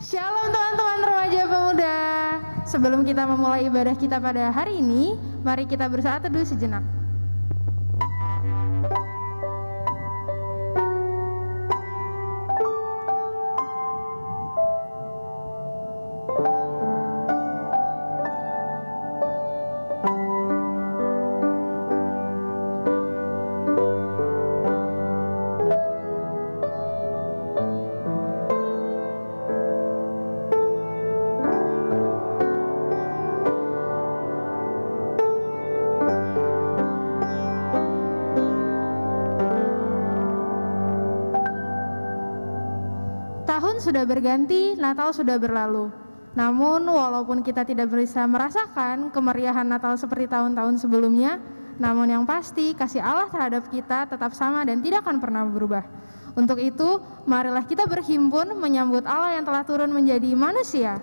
Shalom teman-teman remaja pemuda. Sebelum kita memulai ibadah kita pada hari ini, mari kita bersaat teduh sejenak. Sudah berganti, Natal sudah berlalu. Namun walaupun kita tidak bisa merasakan kemeriahan Natal seperti tahun-tahun sebelumnya, namun yang pasti kasih Allah terhadap kita tetap sama dan tidak akan pernah berubah. Untuk itu, marilah kita berhimpun menyambut Allah yang telah turun menjadi manusia.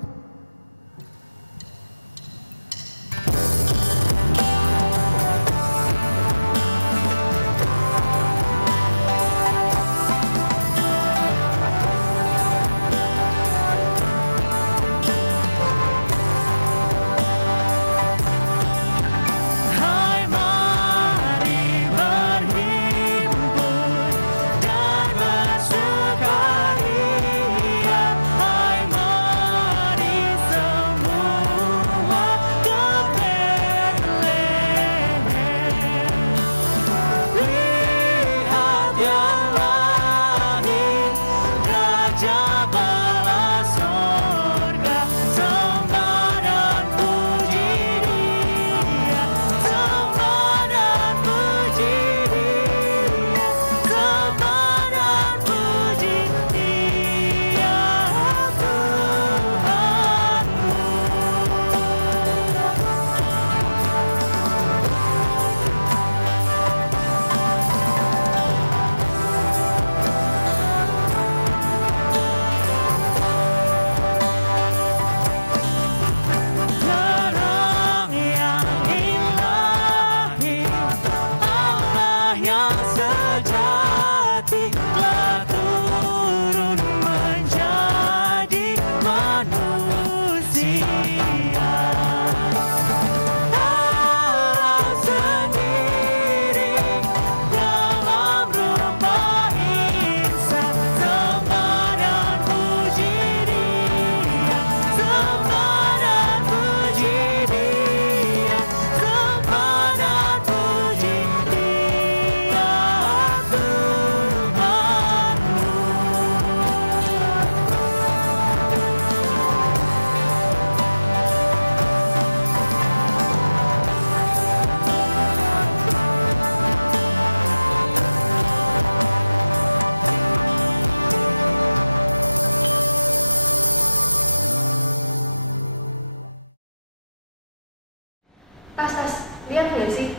Lihat nggak sih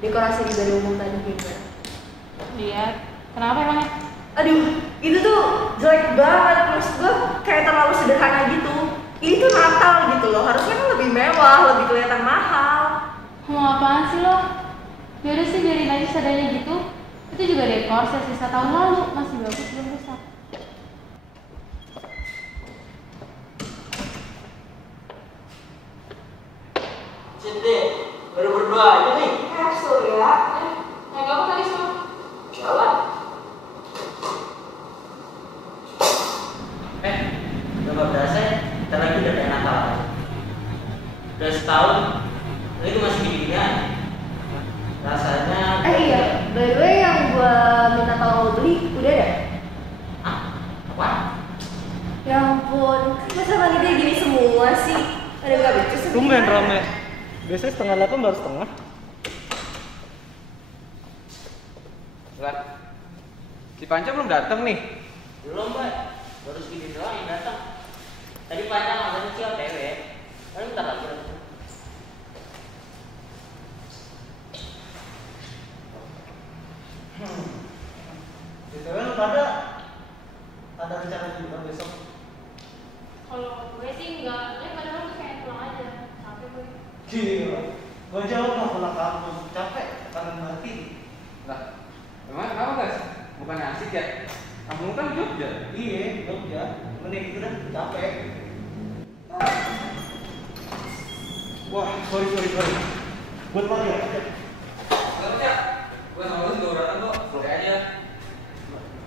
dekorasi di ibadah umum tadi gimana? Iya, kenapa emangnya? Aduh, itu tuh jelek banget, maksud gue kayak terlalu sederhana gitu. Ini tuh Natal gitu loh, harusnya kan lebih mewah, lebih kelihatan mahal. Mau apaan sih lo? Yaudah sih biarin aja seadanya gitu. Itu juga dekor sisa tahun lalu, masih bagus belum rusak. Cinti, baru berdua aja nih. Kasur ya. Naik apa tadi semua? Jalan. Udah gak berasa ya, ntar lagi udah kayak Natal aja. Udah setahun, tapi gue masih gini-gini aja. Rasanya Iya, by the way yang gue minta tolong lo beli, udah ada? Hah? Apa? Ya ampun, kita panggilnya gini semua sih. Tumben rame. Biasanya 7:30 baru setengah. Lah, si Panca belum datang nih. Belum, Mbak. Baru segini doang yang datang. Tadi Panca makanya sih OTW. Tapi bentar lagi. BTW lu pada ada rencana liburan besok? Kalau gue sih enggak, ya kadang tuh kayak pulang aja. Capek gue. Gila, gue jauh lah pulang kampung, capek, kangen batin. Lah, emang kenapa guys? Bukannya asik ya? Kamu kan Jogja. Iya, Jogja. Mending gitu dah, capek. Wah, sorry. Buat mana ya? Enggak usah. Gue soalnya juga orang kok. Santai aja.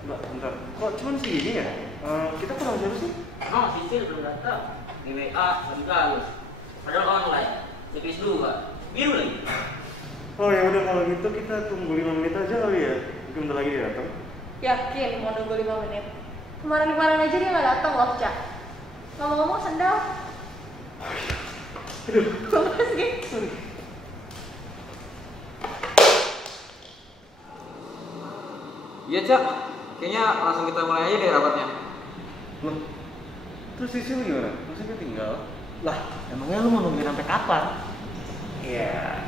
Mbak, bentar. Kok cuman segini ya? Kita kurang siapa sih? Oh, Sisil belum datang. Di WA lagi galus. Padahal online. Checklist 2. Biru lagi. Oh ya udah kalau gitu kita tunggu 5 menit aja kali ya. Mungkin bentar lagi dia datang. Yakin mau nunggu 5 menit? Kemarin aja dia nggak datang loh, Cak. Ngomong-ngomong sendal. Aduh. Bagus gitu. Sorry. Iya, Cak. Kayaknya langsung kita mulai aja deh rapatnya. Loh, terus Sisil gimana? Masa dia tinggal? Lah, emangnya lu mau nungguin sampai kapan? Iya.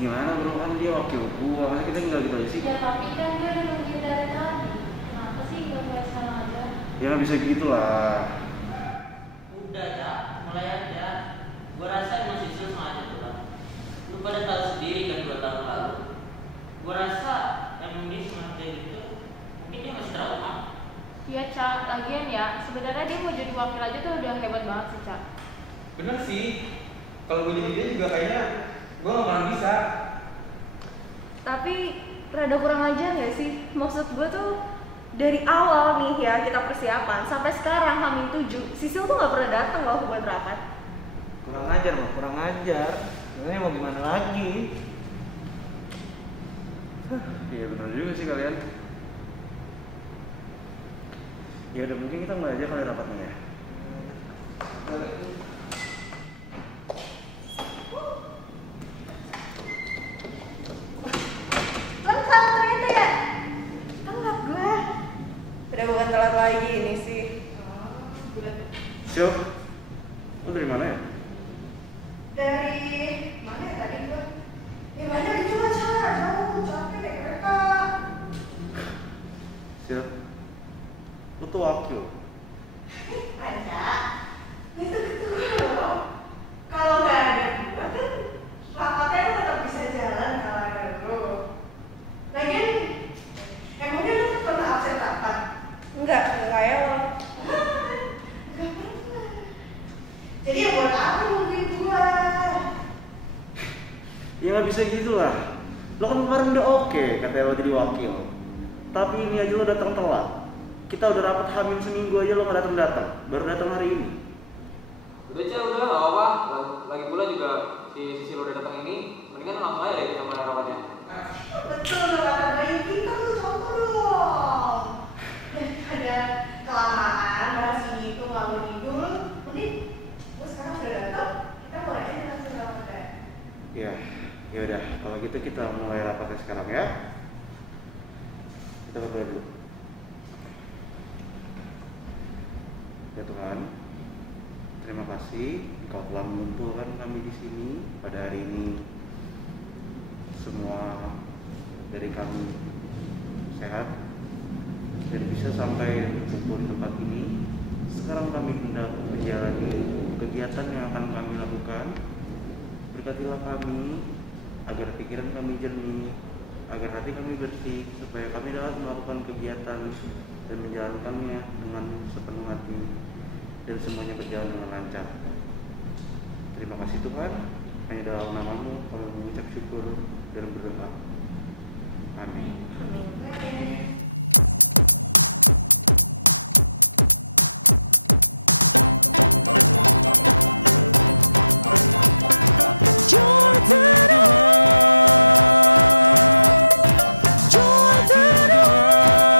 Gimana bro, kan dia wakil gua, masa kita tinggal gitu aja sih? Ya tapi kan gue udah nungguin dari tadi. Kenapa sih gak mulai sekarang aja? Ya nggak bisa gitu lah. Udah, Cak. Mulai aja. Gue rasa emang Sisil sengaja tuh, Pak. Lu pada tahu sendiri kan 2 tahun lalu. Gue rasa emang dia sengaja gitu. Mungkin dia masih trauma. Iya Cak, lagian ya sebenarnya dia mau jadi wakil aja tuh udah hebat banget sih Cak. Bener sih. Kalau gue jadi dia juga kayaknya gue gak pernah bisa. Tapi rada kurang ajar nggak sih? Maksud gue tuh dari awal nih ya kita persiapan sampai sekarang H-7 Sisil tuh nggak pernah datang loh buat rapat. Kurang ajar mah, kurang ajar. Sebenarnya mau gimana lagi? Iya benar juga sih kalian. Ya udah mungkin kita mulai aja kali rapatnya ya. Lengkap ternyata ya. Lengkap gue. Udah bulan lagi ini sih. Oh, bulan. Sil, lu dari mana ya? Dari mana ya tadi gue? Ya banyak itu kan sana, jauh, capek naik kereta. Sil, lu tuh wakil. Ada, itu ketua loh. Kalau nggak ada gue kan rapatnya lu tetap bisa jalan kalau ada lu. Lagian, emangnya lu pernah absen rapat? Enggak kayak lo. Enggak pernah. Jadi ya buat apa nungguin gua? Ya nggak bisa gitu lah. Lo kan kemarin udah oke katanya lo jadi wakil. Tapi ini aja lo datang telat. Kita udah rapat hamil seminggu aja lo nggak datang. Baru datang hari ini. Udah, Cak, udah gak apa-apa. Lagi pula juga si Sisil udah datang ini. Mendingan langsung aja deh kita mulai rapatnya. Betul, kata bayi kita tuh contoh dong. Ada kelamaan, bahas ini itu nggak mau tidur. Mending, gua sekarang udah datang, kita mulai aja langsung rapat ya. Ya, ya udah. Kalau gitu kita mulai rapatnya sekarang ya. Kita berdoa dulu. Ya Tuhan, terima kasih Engkau telah mengumpulkan kami di sini pada hari ini. Semua dari kami sehat dan bisa sampai berkumpul di tempat ini. Sekarang kami hendak menjalani kegiatan yang akan kami lakukan. Berkatilah kami agar pikiran kami jernih, agar hati kami bersih, supaya kami dapat melakukan kegiatan dan menjalankannya dengan sepenuh hati dan semuanya berjalan dengan lancar. Terima kasih Tuhan, hanya dalam nama-Mu kami mengucap syukur dan berdoa. Amin. Joy to the world, joy to the world,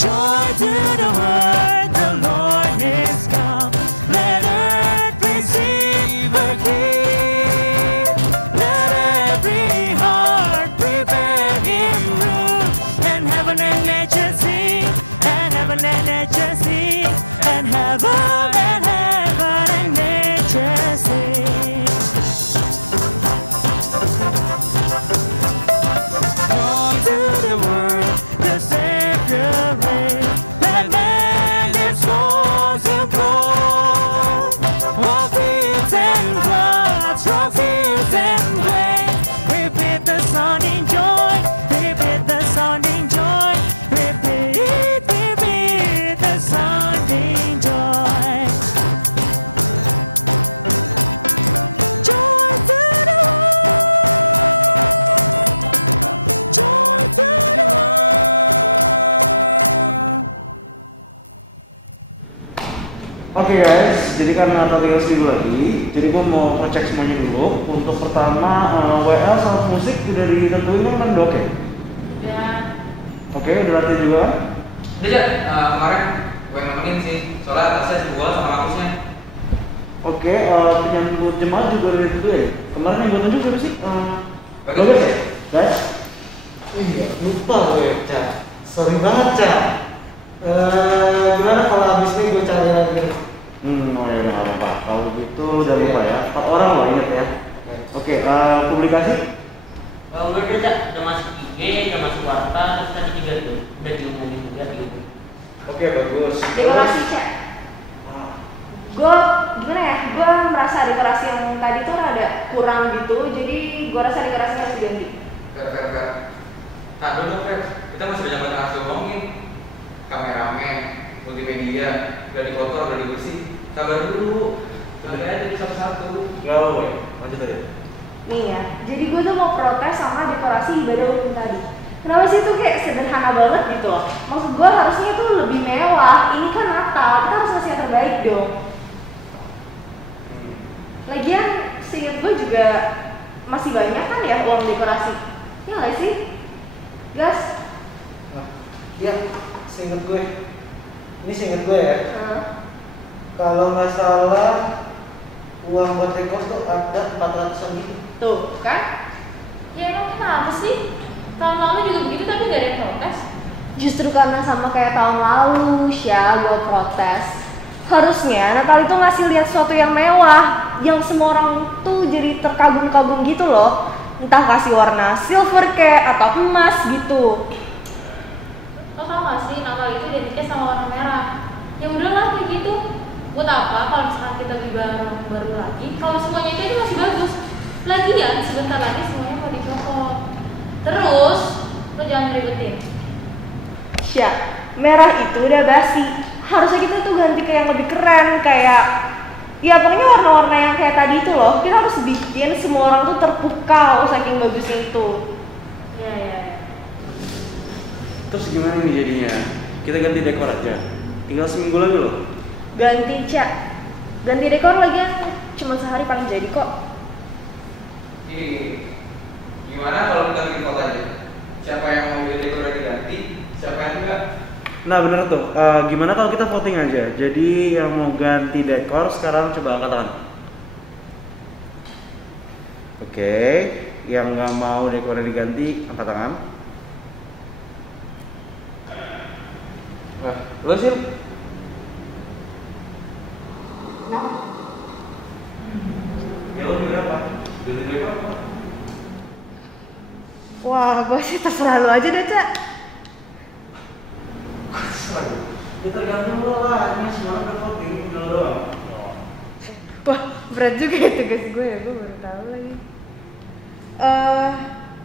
joy to the world, the Lord is come. Let earth receive a King. Let every heart prepare Him room. And heaven and nature sing, and heaven and nature sing, and heaven and nature sing. Come to the world, the Savior reign. Let man their souls implore. All fields and floods, all fields and plains. Repeat the sounding joy, repeat the sounding joy. karena tinggal seminggu lagi, jadi gue mau ngecek semuanya dulu. Untuk pertama, WA sama musik udah ditentuin kan udah oke? Udah. Oke, udah latihan juga kan? Udah aja, kemarin gue nemenin sih, soalnya tasnya sebuah sama kampusnya. Oke, penyambut jemaat juga udah ditentuin ya? Kemarin yang gue tunjuk siapa sih? Bagus ya? Guys? Iya, lupa gue, Cak. Sorry banget, Cak. Gimana kalau abis ini gue cari lagi? Oh ya udah nggak apa-apa. Kalau gitu udah lupa ya. 4 orang loh, inget ya. Oke, publikasi? Udah Cak, udah masuk IG, udah masuk warta, terus tadi juga udah diumumin juga diumumin. Oke, bagus. Dekorasi, Cak. Gue gimana ya? Gue merasa dekorasi yang tadi tuh ada kurang gitu, jadi gue rasa dekorasi harus diganti. Fer. Tak dulu Fer, kita masih banyak banget harus ngomongin. Kameramen, multimedia, udah dikotor, udah dibersih. Sabar dulu, santai aja dulu satu-satu. Nggak apa-apa ya, lanjut aja. Nih ya, jadi gue tuh mau protes sama dekorasi ibadah umum tadi. Kenapa sih itu kayak sederhana banget gitu loh? Maksud gue harusnya itu lebih mewah. Ini kan Natal, kita harus ngasih yang terbaik dong. Lagian, seinget gue juga masih banyak kan ya uang dekorasi. Iya nggak sih? Gas? Iya, seinget gue. Ini seinget gue ya. Kalau nggak salah, uang buat dekor tuh ada 400-an gitu. Tuh, kan? Ya emang kenapa sih? Tahun lalu juga begitu tapi gak ada yang protes. Justru karena sama kayak tahun lalu, Sya, gue protes. Harusnya Natal itu ngasih lihat sesuatu yang mewah, yang semua orang tuh jadi terkagum-kagum gitu loh. Entah kasih warna silver kayak atau emas gitu. Lo tau gak sih Natal itu identiknya sama warna merah? Ya udahlah kayak gitu. Buat apa kalau misalkan kita juga orang baru lagi? Kalau semuanya itu masih bagus. Lagian sebentar lagi semuanya mau dicopot. Terus lo jangan ribetin. Sya, merah itu udah basi. Harusnya kita tuh ganti ke yang lebih keren kayak ya pokoknya warna-warna yang kayak tadi itu loh. Kita harus bikin semua orang tuh terpukau saking bagusnya itu. Ya. Terus gimana nih jadinya? Kita ganti dekor aja. Tinggal seminggu lagi loh. Ganti, Cak. Ganti dekor lagi cuma sehari paling jadi kok. Gimana kalau kita bikin foto aja? Siapa yang mau beli dekor udah diganti, siapa yang enggak? Nah bener tuh, gimana kalau kita voting aja? Jadi yang mau ganti dekor sekarang coba angkat tangan. Oke, yang nggak mau dekornya diganti angkat tangan. Nah, lo sih? Ya lo pilih apa? Ganti dekor apa? Wah, gue sih terserah lu aja deh, Cak. Ya tergantung lo lah, ini semua udah voting, tinggal doang. Wah, berat juga ya tugas gue ya, gue baru tahu lagi.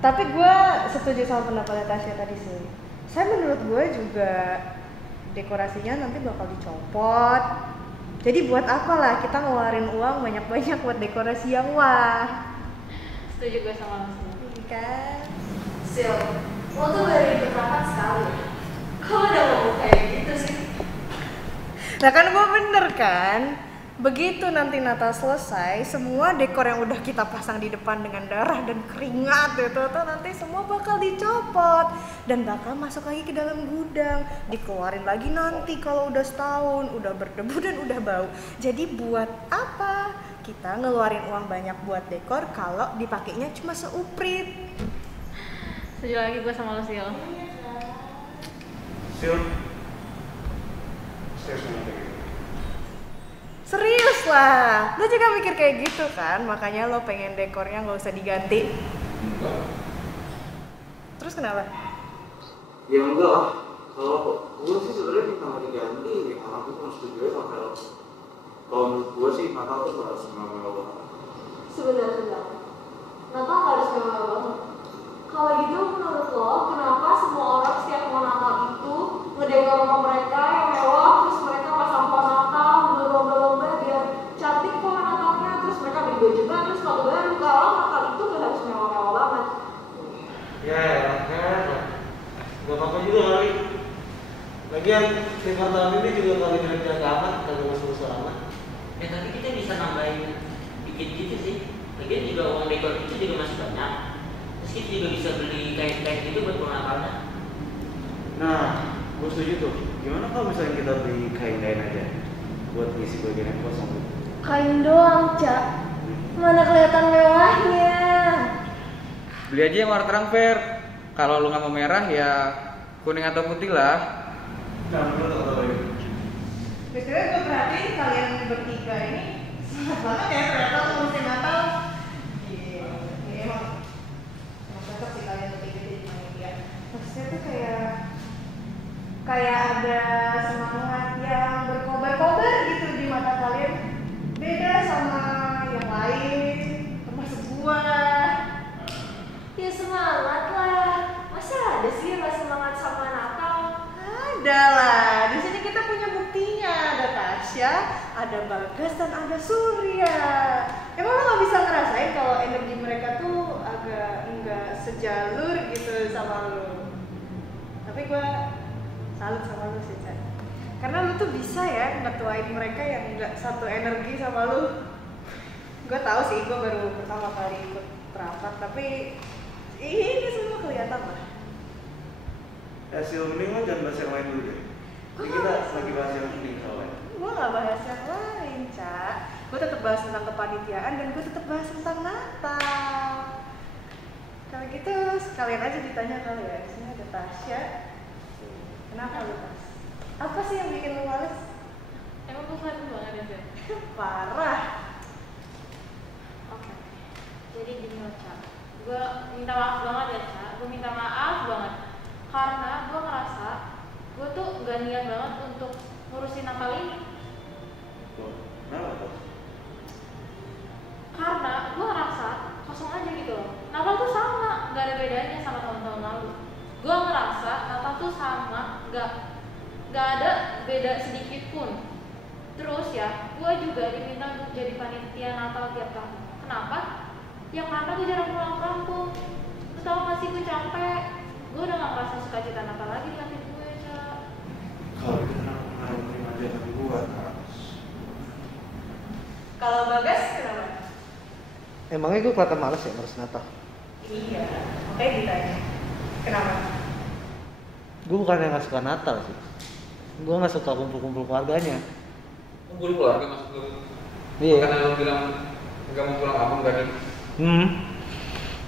Tapi gue setuju sama pendapatnya Tasya tadi sih. Saya menurut gue juga dekorasinya nanti bakal dicopot. Jadi buat apa lah kita ngeluarin uang banyak-banyak buat dekorasi yang wah. Setuju gue sama lo semua. Kan? Sil, lo tuh dari keterangan sekali. Kok udah ngomong kayak gitu sih? Nah kan gue bener kan? Begitu nanti Natal selesai, semua dekor yang udah kita pasang di depan dengan darah dan keringat itu tuh nanti semua bakal dicopot dan bakal masuk lagi ke dalam gudang, dikeluarin lagi nanti kalau udah setahun, udah berdebu dan udah bau. Jadi buat apa kita ngeluarin uang banyak buat dekor kalau dipakainya cuma seuprit? Setuju lagi gue sama lo Sil. Serius lah, lo juga mikir kayak gitu kan? Makanya lo pengen dekornya nggak usah diganti. Terus kenapa? Ya enggak lah. Kalau gue sih sebenarnya minta mau diganti, ya karena aku kan setuju aja sama lo. Kalau menurut gue sih Natal tuh harus mewah-mewah. Sebenarnya Natal nggak harus mewah banget. Kalau gitu menurut lo, kenapa semua orang setiap mau Natal itu ngedekor rumah mereka yang mewah, terus mereka pasang pohon Natal, berlomba-lomba biar cantik pohon Natalnya, terus mereka beli baju baru, sepatu baru. Kalau Natal itu gak harus mewah-mewah banget. Ya, kan. Gak apa-apa juga kali. Lagian dekor tahun ini juga kagak jelek-jelek amat, kagak lusuh-lusuh amat. Tapi kita bisa nambahin dikit gitu sih. Lagian juga uang dekor kita juga masih banyak. Terus kita juga bisa beli kain-kain gitu buat pohon Natalnya. Nah, gue setuju tuh. Gimana kalau misalnya kita beli kain-kain aja buat ngisi bagian yang kosong tuh? Kain doang, Cak. Mana kelihatan mewahnya. Beli aja yang warna terang, Fer. Kalau lu nggak mau merah ya kuning atau putih lah. Nah, betul tuh. Biasanya gue perhatiin kalian bertiga ini semangat banget ya ternyata ngurusin Natal. Iya, emang cocok sih kalian bertiga jadi panitia. Maksudnya tuh kayak ada semangat yang berkobar-kobar gitu di mata kalian. Beda sama yang lain, termasuk gua. Ya semangat lah. Masa ada sih yang gak semangat sama Natal? Ada lah. Di sini kita punya buktinya. Ada Tasya, ada Bagas dan ada Surya. Emang lo gak bisa ngerasain kalau energi mereka tuh agak enggak sejalur gitu sama lo. Tapi gua salut sama lo sih, Chan. Karena lo tuh bisa ya ngetuain mereka yang enggak satu energi sama lo. Gua tahu sih, gua baru pertama kali ikut rapat, tapi ini semua kelihatan lah. Sil, mending lo jangan bahas yang lain dulu deh. Ini kita lagi bahas yang penting soalnya. Gue gak bahas yang lain, Cak. Gue tetap bahas tentang kepanitiaan dan gue tetap bahas tentang Natal. Kalau gitu sekalian aja ditanya kali ya. Di sini ada Tasya. Kenapa lu, Tas? Apa sih yang bikin lu males? Emang gue selalu banget ya, Fer? Parah. Oke. Jadi gini loh, Cak. Gue minta maaf banget ya, Cak. Gue minta maaf banget. Karena gue ngerasa gue tuh gak niat banget untuk ngurusin Natal ini. Loh, kenapa tuh? Karena gue ngerasa kosong aja gitu loh. Natal tuh sama, gak ada bedanya sama tahun-tahun lalu. Gue ngerasa Natal tuh sama, gak ada beda sedikit pun. Terus ya, gue juga diminta untuk jadi panitia Natal tiap tahun. Kenapa? Ya karena gue jarang pulang kampung. Lu tau gak sih gue capek. Gue udah gak ngerasa sukacita Natal lagi di hati gue, Cak. Kalau gitu kenapa ngaruh terima ajakan gua, Tas? Kalau Bagas kenapa? Emangnya gue kelihatan males ya ngurus Natal? Iya, makanya ditanya. Kenapa? Gue bukan yang gak suka Natal sih. Gue gak suka kumpul-kumpul keluarganya. Kumpul keluarga maksud lu? Iya. Karena lu bilang nggak mau pulang kampung tadi.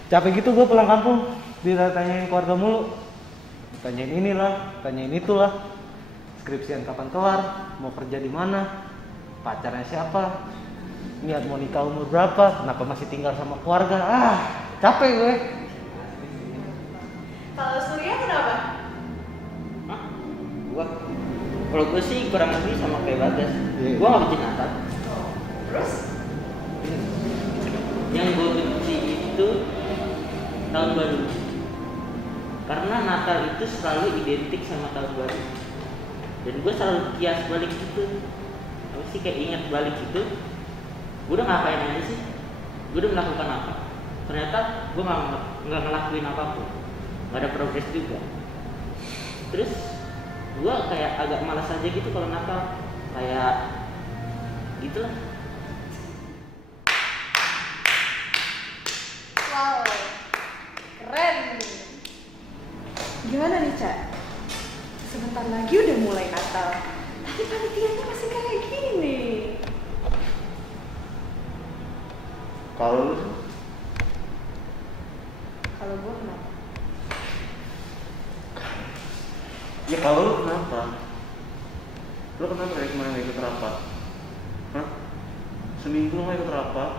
Capek gitu gue pulang kampung. Ditanyain keluarga mulu. Ditanyain inilah, tanyain itulah. Skripsian kapan kelar, mau kerja di mana, pacarnya siapa, niat mau nikah umur berapa, kenapa masih tinggal sama keluarga. Capek gue. Kalau Surya kenapa? Hah? Gua? Kalau gue sih kurang lebih sama kayak Bagas. Iya. Gue gak benci Natal. Terus? Yang gue benci itu tahun baru. Karena Natal itu selalu identik sama tahun baru. Dan gue selalu kias balik gitu. Apa sih kayak ingat balik gitu. Gue udah ngapain aja sih? Gue udah melakukan apa? Ternyata gue nggak ngelakuin apapun. Nggak ada progres juga. Terus gue kayak agak malas aja gitu kalau Natal. Kayak gitulah. Wow, keren. Gimana nih, Cak? Sebentar lagi udah mulai Natal. Tapi panitianya masih kayak gini. Kalau lu tuh? Kalau gue kenapa? Ya kalau lu kenapa? Lu kenapa ya kemarin gak ikut rapat? Hah? Seminggu lu gak ikut rapat?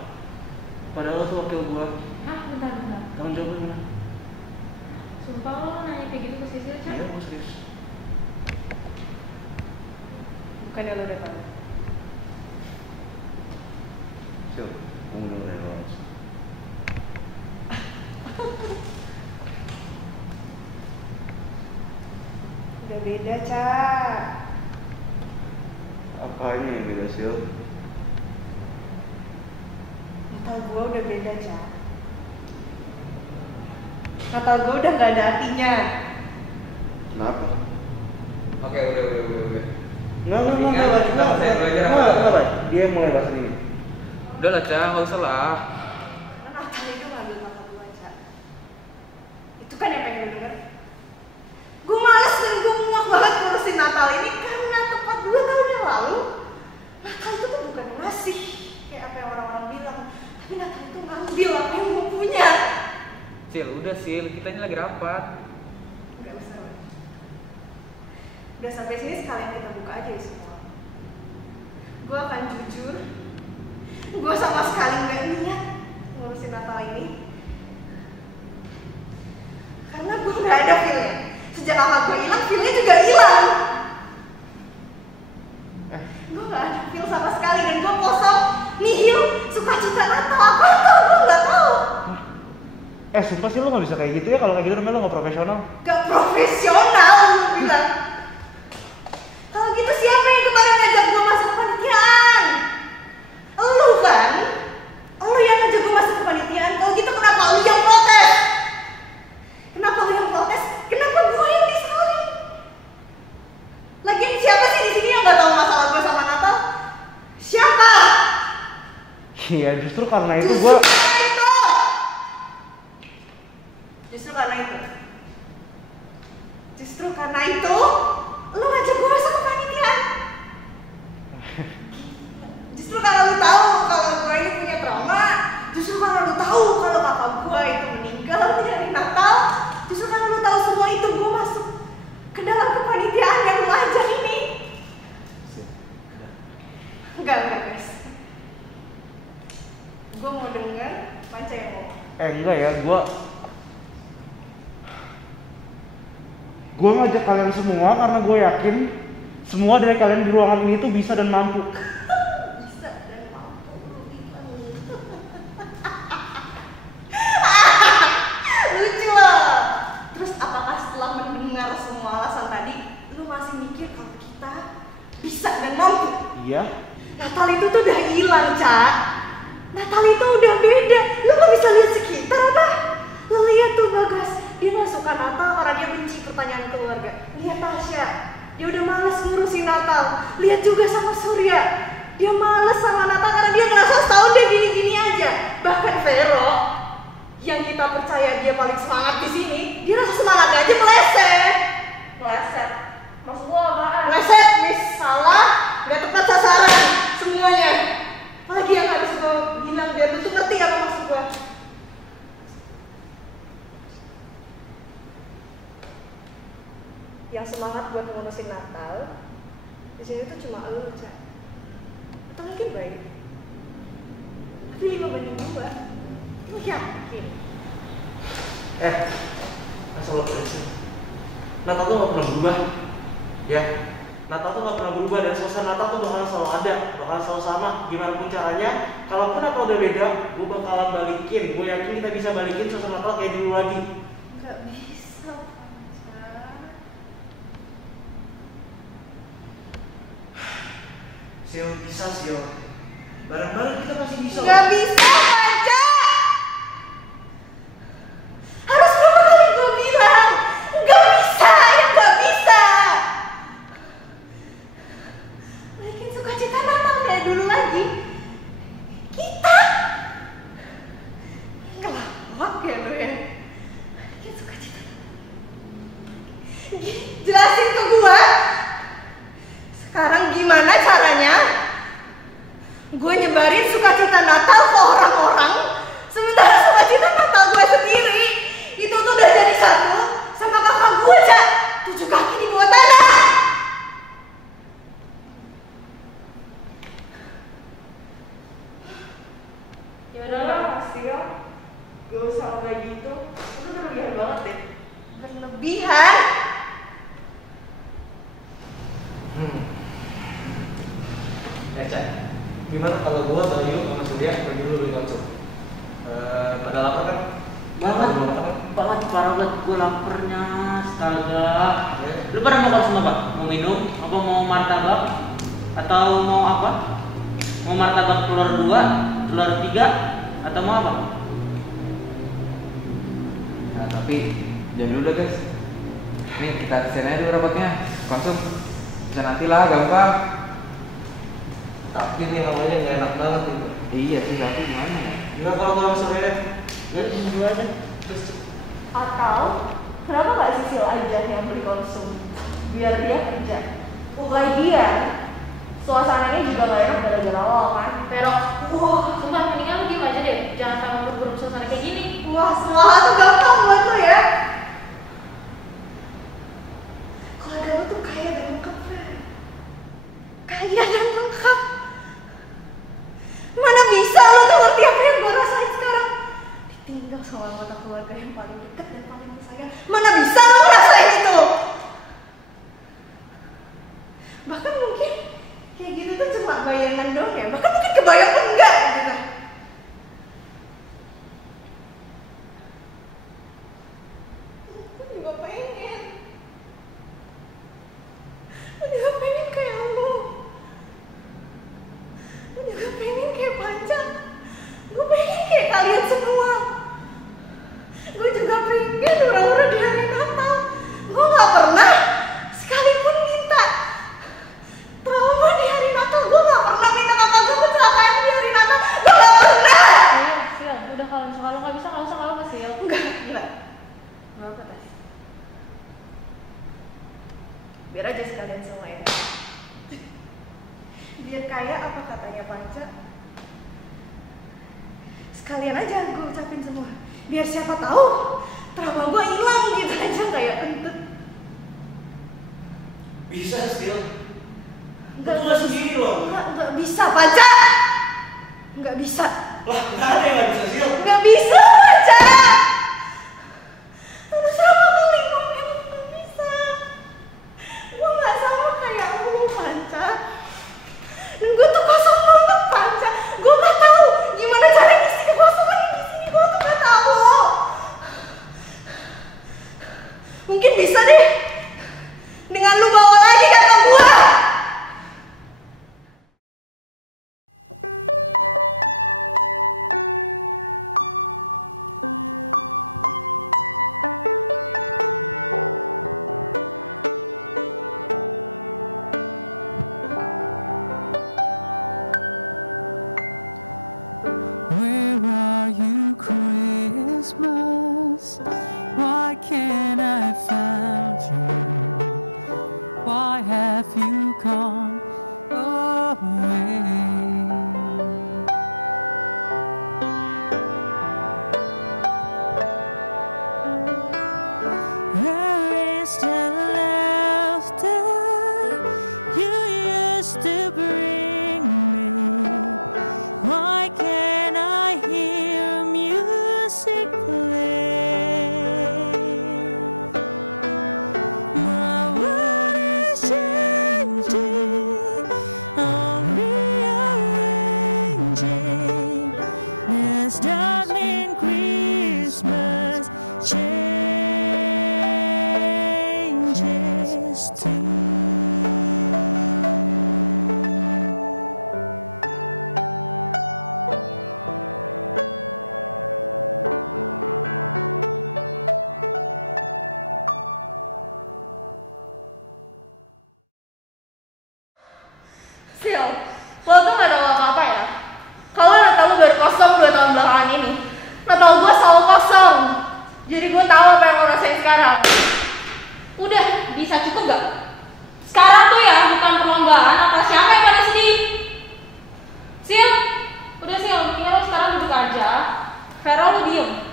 Padahal lu tuh wakil gua. Hah, bentar. Tanggung jawab gimana? Sumpah lo nanya kayak gitu ke Sisil, Cak? Iya, gua serius. Bukannya lo udah tahu? Sil, mau dengerin lo langsung. Udah beda, Cak. Apanya yang beda, Sil? Natal gue udah beda, Cak. Natal gue udah gak ada artinya. Kenapa? Oke, udah. Ingat, kita selesai belajar apa? Enggak, dia yang mulai bahas ini. Udah lah, Cak, nggak usah lah. Karena Natal itu ngambil kakak gue, Cak. Itu kan yang pengen lu denger. Gue males dan gue muak banget ngurusin Natal ini karena tepat 2 tahun yang lalu Natal itu tuh bukan ngasih kayak apa yang orang-orang bilang, tapi Natal itu ngambil apa yang gue punya. Sil, udah Sil, kita ini lagi rapat. Gak usah, Bang. Udah sampai sini sekalian kita buka aja ya semua. Gue akan jujur, gue sama sekali gak niat ngurusin Natal ini karena gue gak ada feel-nya. Sejak kakak gue hilang, feel-nya juga hilang. Gue gak ada feel sama sekali dan gue kosong, nihil, sukacita Natal apa tuh gue gak tahu. Sumpah sih lo gak bisa kayak gitu ya, kalau kayak gitu namanya lo gak profesional. Gak profesional lu bilang. Kalau gitu siapa yang kemarin ngajak gue masuk kepanitiaan? Lu kan? Lu yang ngajak gue masuk kepanitiaan. Kalau gitu kenapa lu yang protes? Kenapa lu yang protes? Kenapa gue yang disalahin? Lagian siapa sih di sini yang gak tahu masalah gue sama Natal? Siapa? Iya, justru karena itu Justru gue. karena itu. Justru karena itu. Justru karena itu, lu ngajak gue masuk kepanitiaan. Justru karena lu tahu kalau gue ini punya trauma. Justru karena lu tahu kalau kakak gue itu meninggal di hari Natal. Justru karena lu tahu semua itu, gue masuk ke dalam kepanitiaan yang lu ajak ini. Enggak guys. Gue mau denger Panca yang ngomong. Enggak ya, gue ngajak kalian semua karena gue yakin semua dari kalian di ruangan ini tuh bisa dan mampu. Bisa dan mampu lu bilang. Lucu loh. Terus apakah setelah mendengar semua alasan tadi, lu masih mikir kalau kita bisa dan mampu? Iya. Natal itu tuh udah hilang, Cak. Natal itu udah beda. Lu gak bisa lihat sekitar apa? Lu lihat tuh Bagas, dia gak suka Natal karena dia benci pertanyaan keluarga. Lihat Tasya, dia udah males ngurusin Natal. Lihat juga sama Surya, dia males sama Natal karena dia ngerasa setahun dia gini-gini aja. Bahkan Vero, yang kita percaya dia paling semangat di sini, dia rasa semangatnya aja meleset. Meleset. Maksud lo apaan? Meleset, miss, salah, gak tepat sasaran, semuanya. Apalagi yang harus gue bilang biar lu tuh ngerti apa maksud gue. Yang semangat buat ngurusin Natal di sini tuh cuma lu, Cak. Atau mungkin baik. Tapi 5 banding 2. Lu yakin? Asal lo berhasil. Natal tuh gak pernah berubah. Ya, Natal tuh gak pernah berubah dan suasana Natal tuh bakalan selalu ada, bakalan selalu sama. Gimana pun caranya, kalaupun Natal udah beda, gue bakalan balikin. Gue yakin kita bisa balikin suasana Natal kayak dulu lagi. Gak bisa, Panca. Sil, bisa Sil. Bareng-bareng kita masih bisa. Gak bisa, Panca. Harus berapa kali gue bilang? Gak bisa, ya gak bisa. Balikin sukacita Natal kayak dulu lagi. Kita ngelawak ya lo ya. Balikin sukacita Natal. Jelasin ke gua. Sekarang gimana caranya gue nyebarin sukacita Natal ke orang-orang, sementara sukacita Natal gue sendiri itu tuh udah jadi satu sama kakak gue, Cak. 7 kaki di bawah tanah. Ya udahlah, Hasil. Gak usah lo kayak gitu. Itu berlebihan banget deh. Berlebihan. Cak, gimana kalau gua, Bayu, sama Surya pergi dulu di konsum? Pada lapar kan? Banget, parah banget. Gue lapernya, astaga. Lu pada mau konsum apa? Mau minum? Apa mau martabak? Atau mau apa? Mau martabak telur 2, telur 3, atau mau apa? Nah, tapi jangan dulu dah guys. Nih kita kesini aja dulu rapatnya. Konsum. Bisa nantilah, gampang. Tapi nih hawanya nggak enak banget gitu. Iya sih, tapi gimana ya? Enggak kalau nggak sore deh. Ya dulu aja. Terus Atau kenapa nggak Sisil aja yang beli konsum biar dia kerja? Lagian suasananya juga nggak enak gara-gara lo kan. Pero, sumpah mendingan lu diem aja deh. Jangan tambah buruk-buruk suasana kayak gini. Wah, semua tuh gampang buat lo ya. Keluarga lo tuh kaya dan lengkap, Fer. Kaya dan lengkap. Mana bisa lo tuh ngerti apa yang gue rasain sekarang? Ditinggal sama anggota keluarga yang paling dekat dan paling sayang. Mana bisa lo ngerasain itu? Bahkan mungkin kayak gitu tuh cuma bayangan doang ya. Bahkan mungkin kebayang pun enggak gitu. Aku juga pengen. Aku juga pengen kayak lu. Aku juga pengen kayak Panca. Gue pengen kayak kalian semua. Gue juga pengen hura-hura di hari Natal. Gue gak pernah sekalipun minta trauma di hari Natal. Gue gak pernah minta kakak gue kecelakaan di hari Natal. Gue gak pernah. Sil, udah kalau misalnya lo nggak bisa, nggak usah apa Sil. Enggak. Gak apa Tas. Biar aja sekalian semua ya. Biar kaya apa katanya Panca. Sekalian aja gue ucapin semua. Biar siapa tahu trauma gue hilang gitu aja kayak kentut. Bisa still. Enggak bisa Panca. Enggak bisa. Lah, nggak ada yang nggak bisa still. Enggak bisa Panca. Udah sama kali gue bilang enggak bisa. Gue nggak sama kayak lu Panca. Dan gue tuh kosong banget Panca. Gue nggak tahu gimana cara ngisi kekosongan di sini. Gue tuh nggak tahu. Mungkin bisa deh dengan lu bawa lagi kakak gue. Where are you, Christmas? Why can't I find you? Why have you gone away? Where is the laughter you used to bring me? Why can't I hear music play? My world is changing, I'm rearranging. This darkening Christmas changes too. Sil, lo tuh gak tau apa-apa ya. Kalau Natal lu baru kosong 2 tahun belakangan ini, Natal gue selalu kosong. Jadi gue tahu apa yang lo rasain sekarang. Udah, bisa cukup gak? Sekarang tuh ya bukan perlombaan atas siapa yang pada sedih. Sil, udah Sil, mendingan lo sekarang duduk aja. Vero lo diem.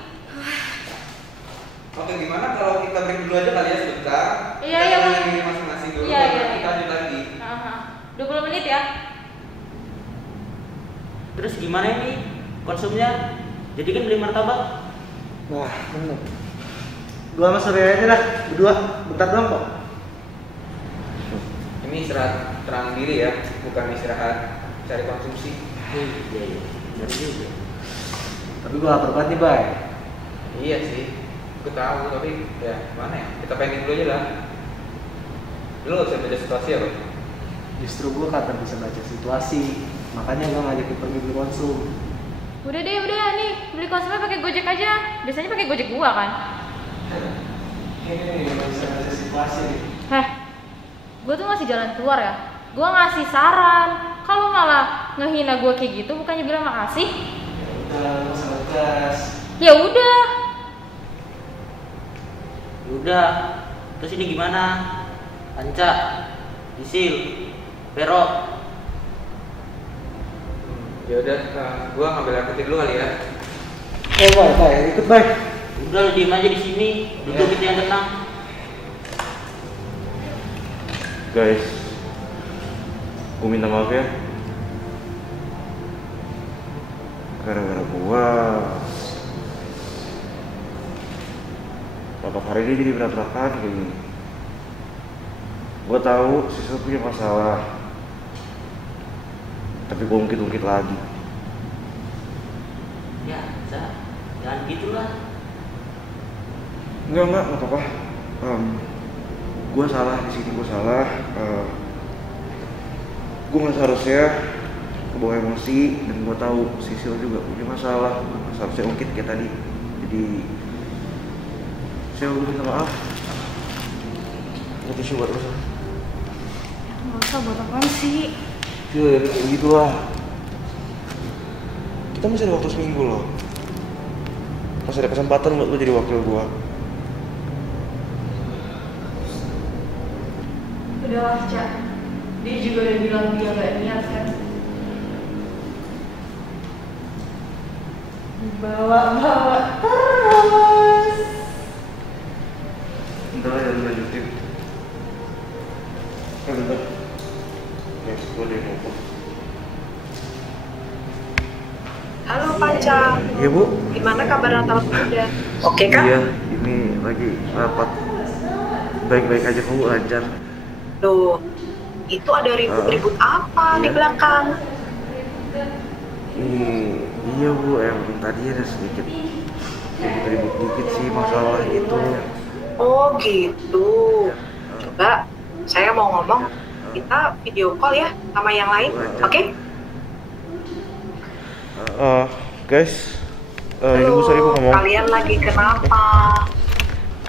Oke, gimana kalau kita main dulu aja kali ya sebentar? Iya, Kita Bang. main masing-masing dulu, Iya. kita lanjut lagi. 20 menit ya. Terus gimana ini konsumnya? Jadi kan beli martabak? Wah, bener. Gua sama Surya aja dah, berdua, bentar doang kok. Ini istirahat tenang diri ya, bukan istirahat cari konsumsi. Iya, benar juga. Tapi gua lapar banget nih, Bay. Iya sih, aku tahu, tapi ya gimana ya? Kita pending dulu aja lah. Lu gak bisa baca situasi apa? Justru gua karena bisa baca situasi, makanya gua ngajakin pergi beli konsum. Udah deh, udah nih. Beli konsumnya pakai Gojek aja. Biasanya pakai Gojek gua kan. Kayaknya nih nggak bisa baca situasi nih. Heh, gue tuh ngasih jalan keluar ya. Gue ngasih saran. Kalau malah ngehina gue kayak gitu, bukannya bilang makasih? Udah, masalah tugas. Ya udah. Udah, terus ini gimana? Anca, Isil, Vero. Ya udah, gua ngambil aktif dulu kali ya. Bay, ikut Bay. Udah lu diem aja di sini, duduk gitu yang tenang. Guys, gue minta maaf ya. Gara-gara gua rapat hari ini jadi berantakan kayak gini. Gue tahu Sisil punya masalah, tapi gue ungkit-ungkit lagi. Ya, Anca, jangan gitulah. Enggak apa-apa. Gue salah di sini, gue salah. Gue nggak seharusnya kebawa emosi, dan gue tahu Sisil juga punya masalah. Nggak seharusnya ungkit kayak tadi. Jadi saya minta maaf. Nanti coba terus. Nggak usah, buat apaan sih? Ya gitu lah. Kita masih ada waktu seminggu loh. Masih ada kesempatan buat lo jadi wakil gua. Udah lah, Cak. Dia juga udah bilang dia gak niat kan. Bawa-bawa terus. Udah lah, jangan lanjutin. Bentar. Guys, gua ada yang ngomong. Halo Panca. Iya Bu. Gimana kabar Natal udah? Oke kan? Iya, ini lagi rapat. Baik-baik aja Bu, lancar. Loh, itu ada ribut-ribut apa di belakang? Iya Bu, emang tadi ada sedikit ribut-ribut dikit sih masalah itu. Oh gitu. Coba saya mau ngomong, kita video call ya sama yang lain, oke? Guys, ini Bu Sari mau ngomong. Kalian lagi kenapa?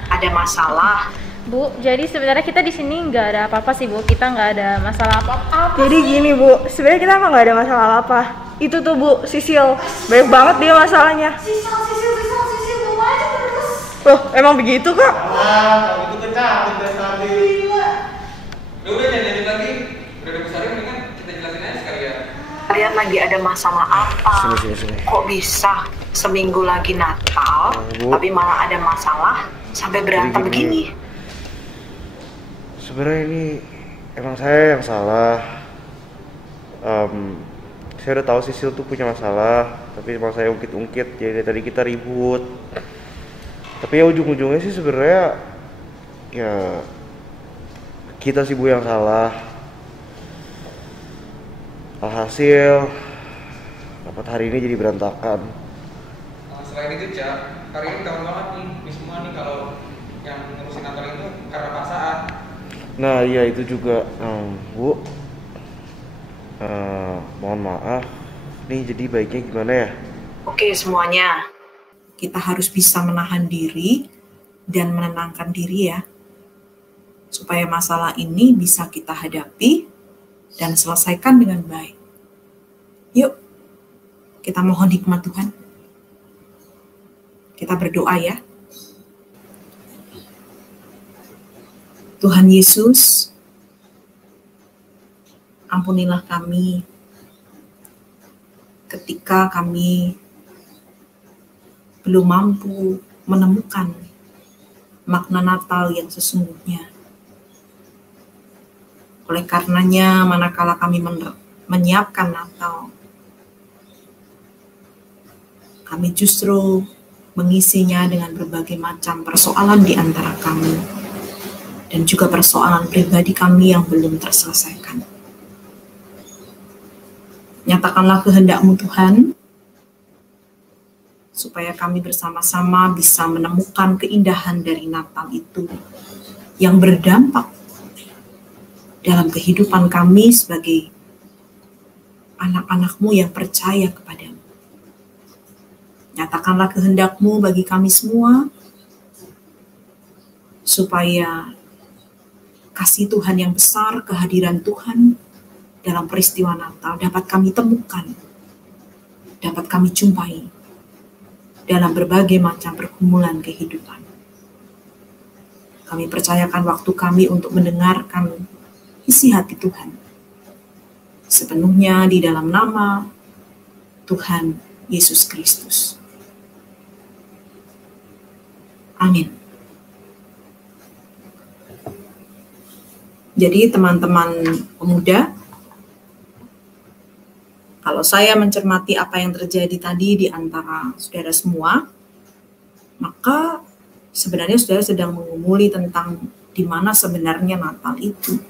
Ada masalah? Bu, jadi sebenarnya kita di sini nggak ada apa-apa sih Bu. Kita nggak ada masalah apa-apa. Jadi gini Bu, sebenarnya kita emang gak ada masalah apa. Itu tuh Bu, Sisil. Banyak banget dia masalahnya. Sisil, bawa aja terus. Loh, emang begitu kok? Kalau itu kecabut dari tadi. Udah jangan lanjut lagi. Udah ada besarnya, mendingan kita jelasin aja sekalian. Kalian lagi ada masalah apa? Sini. Kok bisa seminggu lagi Natal, Bu. tapi malah ada masalah sampai berantem Jadi begini? Sebenarnya ini emang saya yang salah. Saya udah tahu Sisil tuh punya masalah, tapi emang saya ungkit-ungkit. Jadi dari tadi kita ribut. Tapi ya ujung-ujungnya sih sebenarnya ya kita sih Bu yang salah. Alhasil rapat hari ini jadi berantakan. Selain itu, Cak, hari ini tahu banget nih, ini semua nih kalau yang ngurusin Natal itu karena paksaan. Nah iya itu juga Bu, mohon maaf nih, jadi baiknya gimana ya? Oke semuanya, kita harus bisa menahan diri dan menenangkan diri ya, supaya masalah ini bisa kita hadapi dan selesaikan dengan baik. Yuk, kita mohon hikmat Tuhan. Kita berdoa ya. Tuhan Yesus, ampunilah kami ketika kami belum mampu menemukan makna Natal yang sesungguhnya. Oleh karenanya, manakala kami menyiapkan Natal, kami justru mengisinya dengan berbagai macam persoalan di antara kami, dan juga persoalan pribadi kami yang belum terselesaikan. Nyatakanlah kehendak-Mu Tuhan, supaya kami bersama-sama bisa menemukan keindahan dari Natal itu yang berdampak dalam kehidupan kami sebagai anak-anak-Mu yang percaya kepadamu. Nyatakanlah kehendak-Mu bagi kami semua, supaya kasih Tuhan yang besar, kehadiran Tuhan dalam peristiwa Natal dapat kami temukan, dapat kami jumpai dalam berbagai macam pergumulan kehidupan. Kami percayakan waktu kami untuk mendengarkan isi hati Tuhan sepenuhnya di dalam nama Tuhan Yesus Kristus. Amin. Jadi teman-teman pemuda, kalau saya mencermati apa yang terjadi tadi di antara saudara semua, maka sebenarnya saudara sedang mengumuli tentang di mana sebenarnya Natal itu.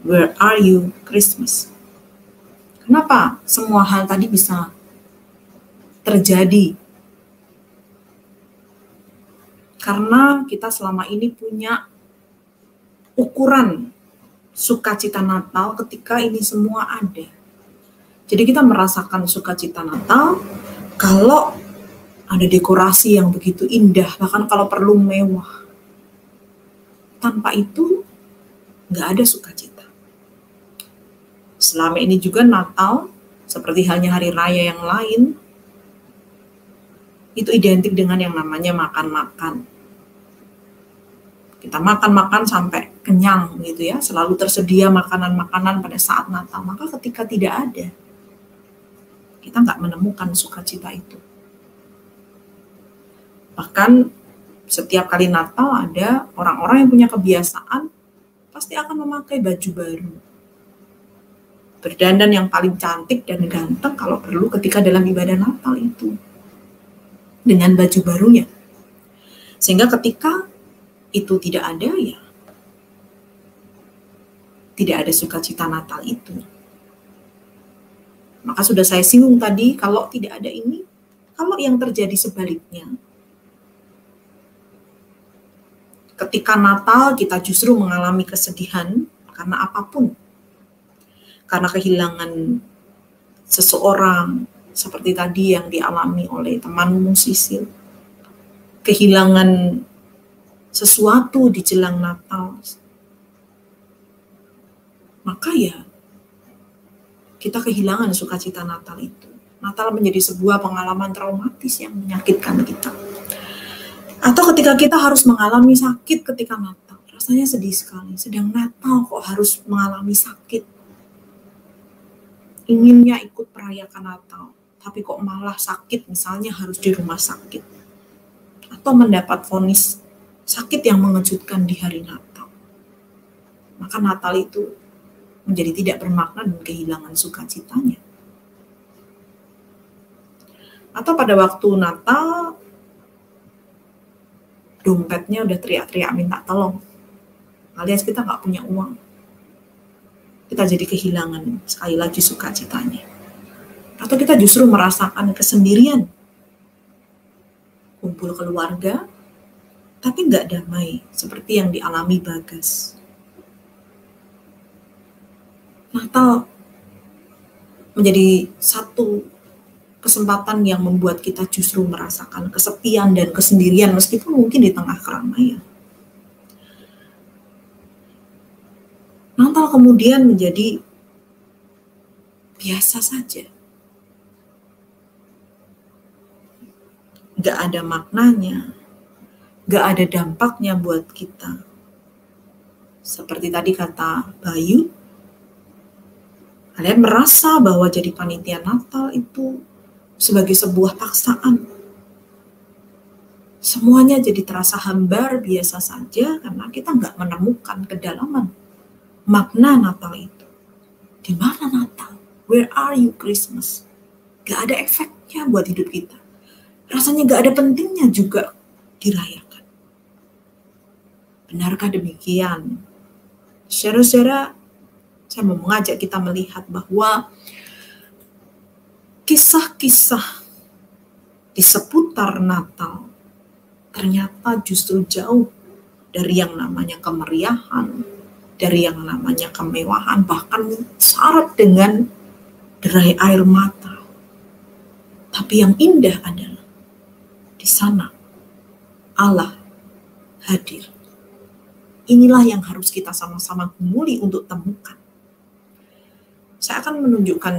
Where are you Christmas? Kenapa semua hal tadi bisa terjadi? Karena kita selama ini punya ukuran sukacita Natal ketika ini semua ada. Jadi kita merasakan sukacita Natal kalau ada dekorasi yang begitu indah, bahkan kalau perlu mewah. Tanpa itu nggak ada sukacita. Selama ini juga Natal, seperti halnya hari raya yang lain, itu identik dengan yang namanya makan-makan. Kita makan-makan sampai kenyang gitu ya, selalu tersedia makanan-makanan pada saat Natal. Maka ketika tidak ada, kita nggak menemukan sukacita itu. Bahkan setiap kali Natal ada orang-orang yang punya kebiasaan pasti akan memakai baju baru. Berdandan yang paling cantik dan ganteng kalau perlu ketika dalam ibadah Natal itu. Dengan baju barunya. Sehingga ketika itu tidak ada, ya tidak ada sukacita Natal itu. Maka sudah saya singgung tadi, kalau tidak ada ini, kalau yang terjadi sebaliknya, ketika Natal kita justru mengalami kesedihan karena apapun, karena kehilangan seseorang, seperti tadi yang dialami oleh temanmu Sisil, kehilangan sesuatu di jelang Natal, maka ya kita kehilangan sukacita Natal itu. Natal menjadi sebuah pengalaman traumatis yang menyakitkan kita. Atau ketika kita harus mengalami sakit ketika Natal, rasanya sedih sekali. Sedang Natal kok harus mengalami sakit. Inginnya ikut merayakan Natal, tapi kok malah sakit, misalnya harus di rumah sakit. Atau mendapat vonis sakit yang mengejutkan di hari Natal. Maka Natal itu menjadi tidak bermakna dan kehilangan sukacitanya. Atau pada waktu Natal, dompetnya udah teriak-teriak minta tolong, alias kita nggak punya uang. Kita jadi kehilangan sekali lagi sukacitanya. Atau kita justru merasakan kesendirian. Kumpul keluarga, tapi nggak damai, seperti yang dialami Bagas. Natal menjadi satu kesempatan yang membuat kita justru merasakan kesepian dan kesendirian, meskipun mungkin di tengah keramaian. Natal kemudian menjadi biasa saja. Nggak ada maknanya, nggak ada dampaknya buat kita. Seperti tadi kata Bayu, kalian merasa bahwa jadi panitia Natal itu sebagai sebuah paksaan. Semuanya jadi terasa hambar biasa saja karena kita nggak menemukan kedalaman makna Natal itu. Di mana Natal? Where are you Christmas? Gak ada efeknya buat hidup kita. Rasanya gak ada pentingnya juga dirayakan. Benarkah demikian? Saudara-saudara, saya mau mengajak kita melihat bahwa kisah-kisah di seputar Natal ternyata justru jauh dari yang namanya kemeriahan, dari yang namanya kemewahan, bahkan syarat dengan derai air mata. Tapi yang indah adalah di sana Allah hadir. inilah yang harus kita sama-sama gumuli untuk temukan. Saya akan menunjukkan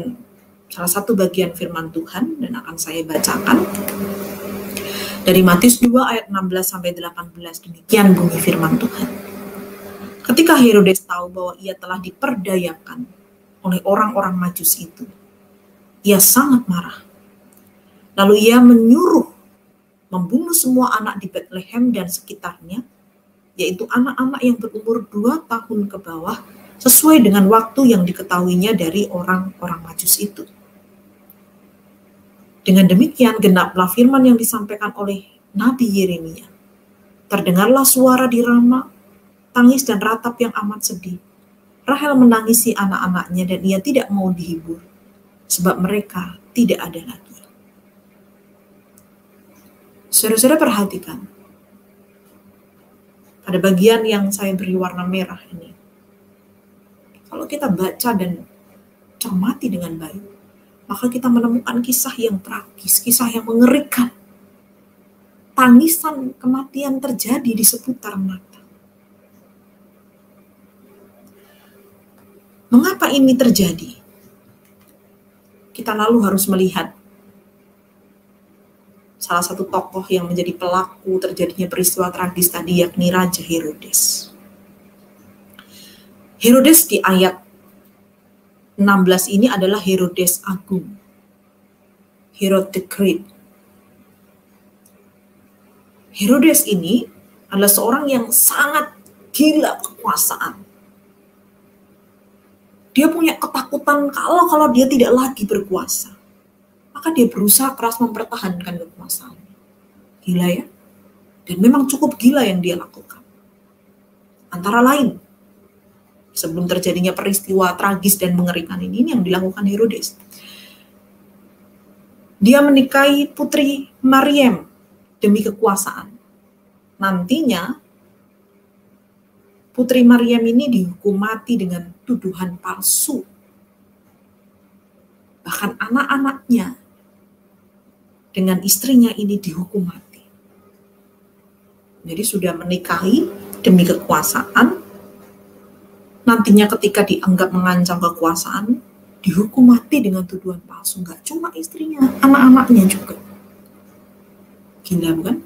salah satu bagian firman Tuhan dan akan saya bacakan dari Matius 2 ayat 16 sampai 18. Demikian bunyi firman Tuhan. Ketika Herodes tahu bahwa ia telah diperdayakan oleh orang-orang Majus itu, ia sangat marah. Lalu ia menyuruh membunuh semua anak di Bethlehem dan sekitarnya, yaitu anak-anak yang berumur 2 tahun ke bawah, sesuai dengan waktu yang diketahuinya dari orang-orang Majus itu. Dengan demikian genaplah firman yang disampaikan oleh Nabi Yeremia. Terdengarlah suara di Rama, tangis dan ratap yang amat sedih. Rahel menangisi anak-anaknya dan ia tidak mau dihibur, sebab mereka tidak ada lagi. Saudara-saudara perhatikan, pada bagian yang saya beri warna merah ini, kalau kita baca dan cermati dengan baik, maka kita menemukan kisah yang tragis, kisah yang mengerikan. Tangisan kematian terjadi di seputar Natal. Mengapa ini terjadi? Kita lalu harus melihat salah satu tokoh yang menjadi pelaku terjadinya peristiwa tragis tadi, yakni Raja Herodes. Herodes di ayat 16 ini adalah Herodes Agung, Herod the Great. Herodes ini adalah seorang yang sangat gila kekuasaan. Dia punya ketakutan kalau dia tidak lagi berkuasa, maka dia berusaha keras mempertahankan kekuasaan. Gila ya? Dan memang cukup gila yang dia lakukan. Antara lain, sebelum terjadinya peristiwa tragis dan mengerikan ini yang dilakukan Herodes, dia menikahi putri Maryam demi kekuasaan. Nantinya putri Maryam ini dihukum mati dengan tuduhan palsu. Bahkan anak-anaknya dengan istrinya ini dihukum mati. Jadi sudah menikahi demi kekuasaan, nantinya ketika dianggap mengancam kekuasaan, dihukum mati dengan tuduhan palsu. Nggak cuma istrinya, anak-anaknya juga. Gila bukan?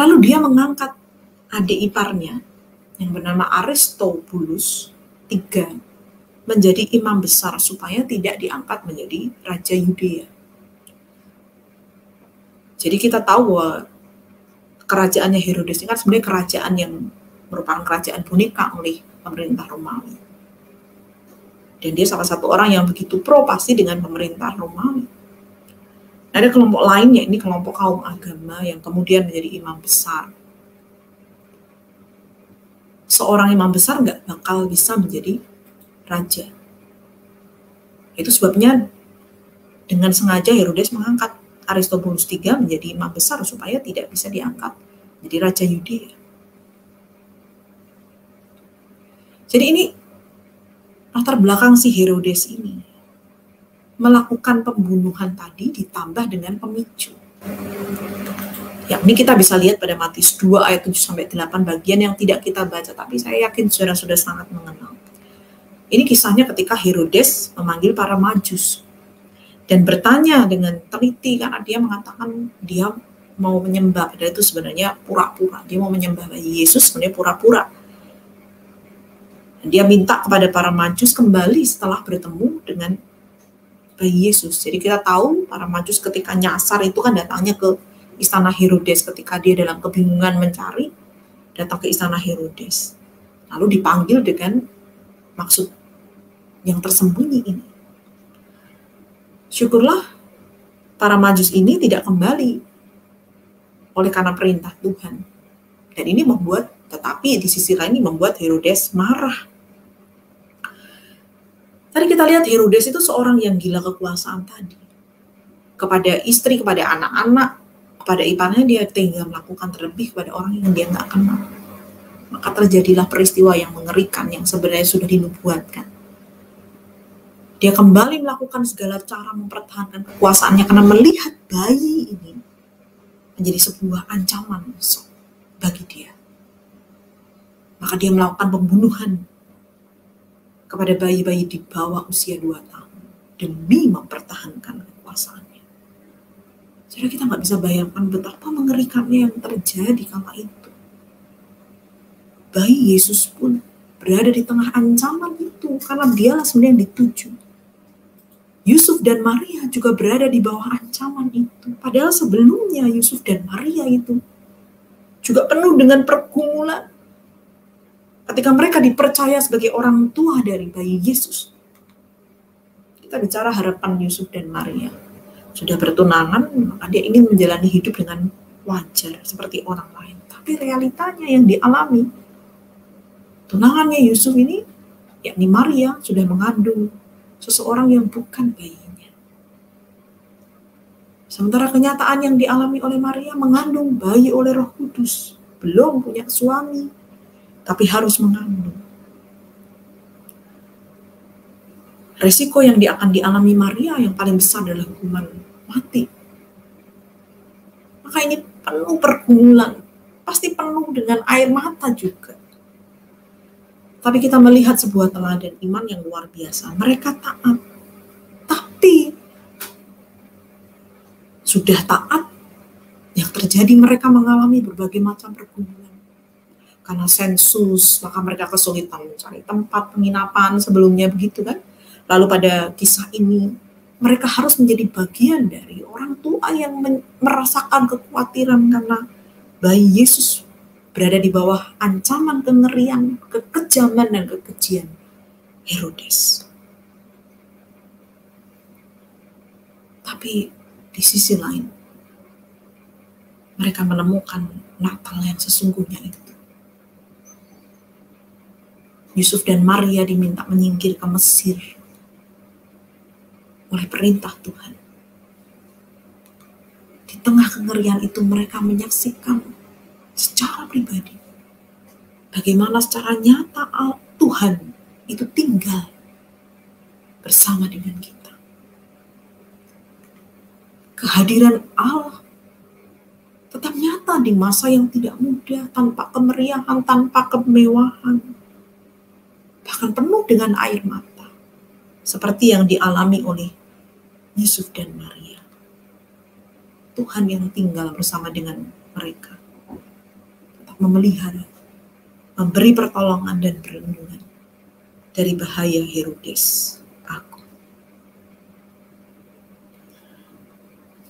Lalu dia mengangkat adik iparnya yang bernama Aristobulus III menjadi imam besar supaya tidak diangkat menjadi Raja Yudea. Jadi kita tahu bahwa kerajaannya Herodes ini kan sebenarnya kerajaan yang merupakan kerajaan boneka oleh pemerintah Romawi. Dan dia salah satu orang yang begitu pro pasti dengan pemerintah Romawi. Ada kelompok lainnya, ini kelompok kaum agama yang kemudian menjadi imam besar. Seorang imam besar nggak bakal bisa menjadi raja. Itu sebabnya dengan sengaja Herodes mengangkat Aristobulus III menjadi imam besar supaya tidak bisa diangkat menjadi Raja Yudea. Jadi ini latar belakang si Herodes ini melakukan pembunuhan tadi ditambah dengan pemicu. Yakni kita bisa lihat pada Matius 2 ayat 7-8 bagian yang tidak kita baca, tapi saya yakin saudara-saudara sangat mengenal. Ini kisahnya ketika Herodes memanggil para Majus dan bertanya dengan teliti karena dia mengatakan dia mau menyembah, padahal itu sebenarnya pura-pura. Dia mau menyembah bayi Yesus, sebenarnya pura-pura. Dan dia minta kepada para Majus kembali setelah bertemu dengan bayi Yesus. Jadi kita tahu para Majus ketika nyasar itu kan datangnya ke istana Herodes ketika dia dalam kebingungan mencari, datang ke istana Herodes. Lalu dipanggil dengan maksud yang tersembunyi ini. Syukurlah para Majus ini tidak kembali oleh karena perintah Tuhan. Dan ini tetapi di sisi lain ini membuat Herodes marah. Tadi kita lihat Herodes itu seorang yang gila kekuasaan tadi. Kepada istri, kepada anak-anak, kepada iparnya dia tega melakukan terlebih kepada orang yang dia nggak kenal. Maka terjadilah peristiwa yang mengerikan yang sebenarnya sudah dinubuatkan. Dia kembali melakukan segala cara mempertahankan kekuasaannya karena melihat bayi ini menjadi sebuah ancaman bagi dia. Maka dia melakukan pembunuhan kepada bayi-bayi di bawah usia 2 tahun demi mempertahankan kekuasaannya. Jadi kita nggak bisa bayangkan betapa mengerikannya yang terjadi kala itu. Bayi Yesus pun berada di tengah ancaman itu karena dialah sebenarnya yang dituju. Yusuf dan Maria juga berada di bawah ancaman itu. Padahal sebelumnya Yusuf dan Maria itu juga penuh dengan pergumulan. Ketika mereka dipercaya sebagai orang tua dari bayi Yesus. Kita bicara harapan Yusuf dan Maria. Sudah bertunangan, maka dia ingin menjalani hidup dengan wajar seperti orang lain. Tapi realitanya yang dialami, tunangannya Yusuf ini, yakni Maria, sudah mengandung seseorang yang bukan bayinya. Sementara kenyataan yang dialami oleh Maria, mengandung bayi oleh Roh Kudus, belum punya suami, tapi harus mengandung. Resiko yang akan dialami Maria yang paling besar adalah hukuman mati. Maka ini penuh pergumulan, pasti penuh dengan air mata juga. Tapi kita melihat sebuah teladan iman yang luar biasa. Mereka taat, tapi sudah taat, yang terjadi mereka mengalami berbagai macam pergumulan. Karena sensus, maka mereka kesulitan mencari tempat penginapan sebelumnya begitu kan. Lalu pada kisah ini, mereka harus menjadi bagian dari orang tua yang merasakan kekhawatiran karena bayi Yesus berada di bawah ancaman kengerian, kekejaman, dan kekejian Herodes. Tapi di sisi lain, mereka menemukan Natal yang sesungguhnya itu. Yusuf dan Maria diminta menyingkir ke Mesir oleh perintah Tuhan. Di tengah kengerian itu mereka menyaksikan secara pribadi bagaimana secara nyata Tuhan itu tinggal bersama dengan kita. Kehadiran Allah tetap nyata di masa yang tidak mudah, tanpa kemeriahan, tanpa kemewahan, bahkan penuh dengan air mata, seperti yang dialami oleh Yusuf dan Maria. Tuhan yang tinggal bersama dengan mereka, tetap memelihara, memberi pertolongan dan perlindungan dari bahaya Herodes aku.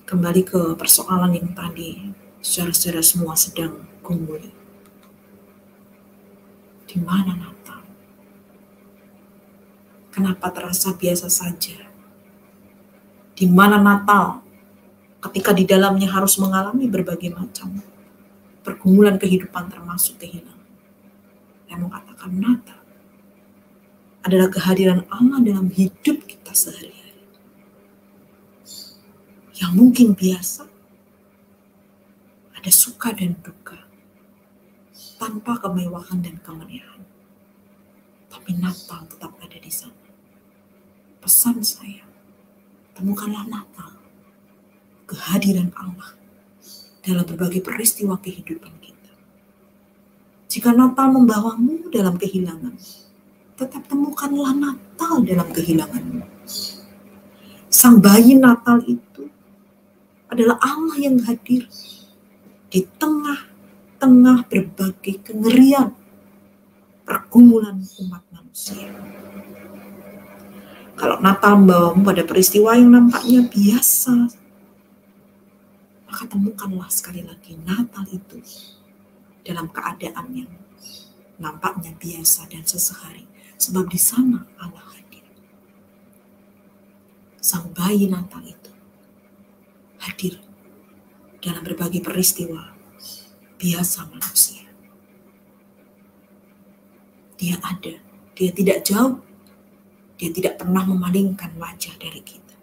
Kembali ke persoalan yang tadi, saudara-saudara semua sedang gumuli. Di mana Natal? Kenapa terasa biasa saja? Di mana Natal ketika di dalamnya harus mengalami berbagai macam pergumulan kehidupan termasuk kehilangan? Saya mau katakan Natal adalah kehadiran Allah dalam hidup kita sehari-hari. Yang mungkin biasa, ada suka dan duka, tanpa kemewahan dan kemeriahan. Tapi Natal tetap ada di sana. Pesan saya, temukanlah Natal, kehadiran Allah dalam berbagai peristiwa kehidupan kita. Jika Natal membawamu dalam kehilangan, tetap temukanlah Natal dalam kehilanganmu. Sang bayi Natal itu adalah Allah yang hadir di tengah-tengah berbagai kengerian, pergumulan umat manusia. Kalau Natal membawamu pada peristiwa yang nampaknya biasa, maka temukanlah sekali lagi Natal itu dalam keadaan yang nampaknya biasa dan sesehari, sebab di sana Allah hadir. Sang bayi Natal itu hadir dalam berbagai peristiwa biasa manusia. Dia ada, dia tidak jauh, dia tidak pernah memalingkan wajah dari kita.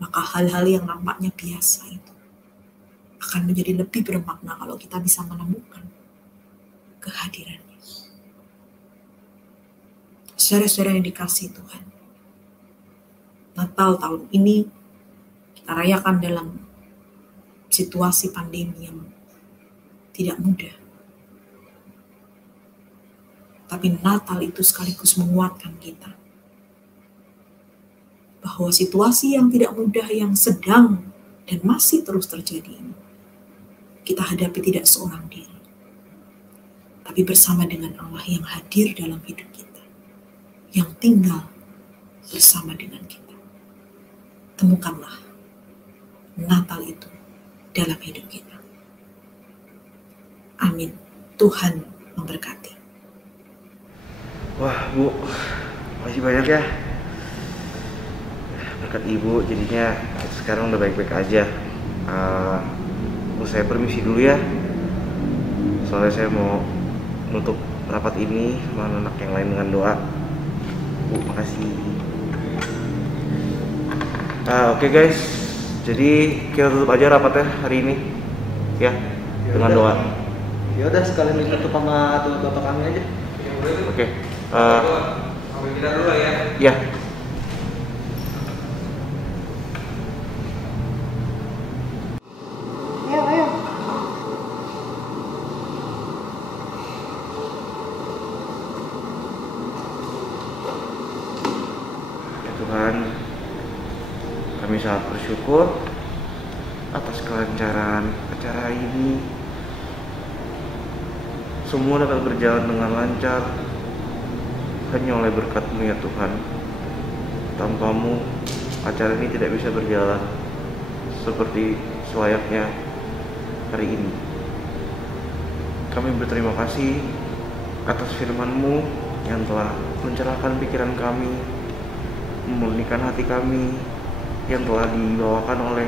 Maka hal-hal yang nampaknya biasa itu akan menjadi lebih bermakna kalau kita bisa menemukan kehadirannya. Saudara-saudara yang dikasihi Tuhan, Natal tahun ini kita rayakan dalam situasi pandemi yang tidak mudah. Tapi Natal itu sekaligus menguatkan kita. Bahwa situasi yang tidak mudah yang sedang dan masih terus terjadi ini, kita hadapi tidak seorang diri, tapi bersama dengan Allah yang hadir dalam hidup kita, yang tinggal bersama dengan kita. Temukanlah Natal itu dalam hidup kita. Amin. Tuhan memberkati. Wah Bu, makasih banyak ya. Berkat Ibu jadinya kita sekarang udah baik-baik aja. Saya permisi dulu ya. Soalnya saya mau nutup rapat ini sama anak yang lain dengan doa. Bu, makasih. Oke guys, jadi kita tutup aja rapatnya hari ini ya, dengan doa. Ya udah sekalian ditutup sama doa Bapak kami aja. Ya boleh tuh. Oke. Ambil kita dulu lah ya. Ya. Ayo. Ya Tuhan, kami sangat bersyukur atas kelancaran acara ini. Semua dapat berjalan dengan lancar hanya oleh berkat-Mu ya Tuhan. Tanpa-Mu, acara ini tidak bisa berjalan seperti selayaknya hari ini. Kami berterima kasih atas firman-Mu yang telah mencerahkan pikiran kami, memurnikan hati kami, yang telah dibawakan oleh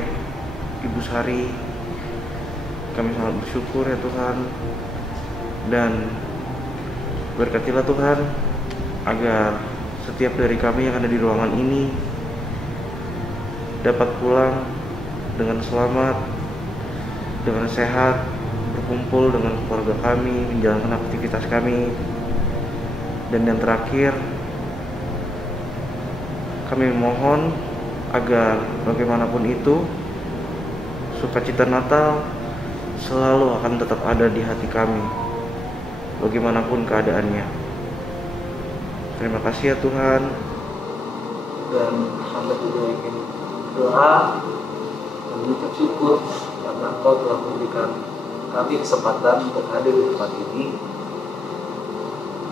Ibu Sari. Kami sangat bersyukur ya Tuhan. Dan berkatilah Tuhan agar setiap dari kami yang ada di ruangan ini dapat pulang dengan selamat, dengan sehat, berkumpul dengan keluarga kami, menjalankan aktivitas kami. Dan yang terakhir, kami memohon agar bagaimanapun itu, sukacita Natal selalu akan tetap ada di hati kami, bagaimanapun keadaannya. Terima kasih ya Tuhan. Dan hamba juga ingin doa dan mengucap syukur karena Engkau telah memberikan kami kesempatan untuk hadir di tempat ini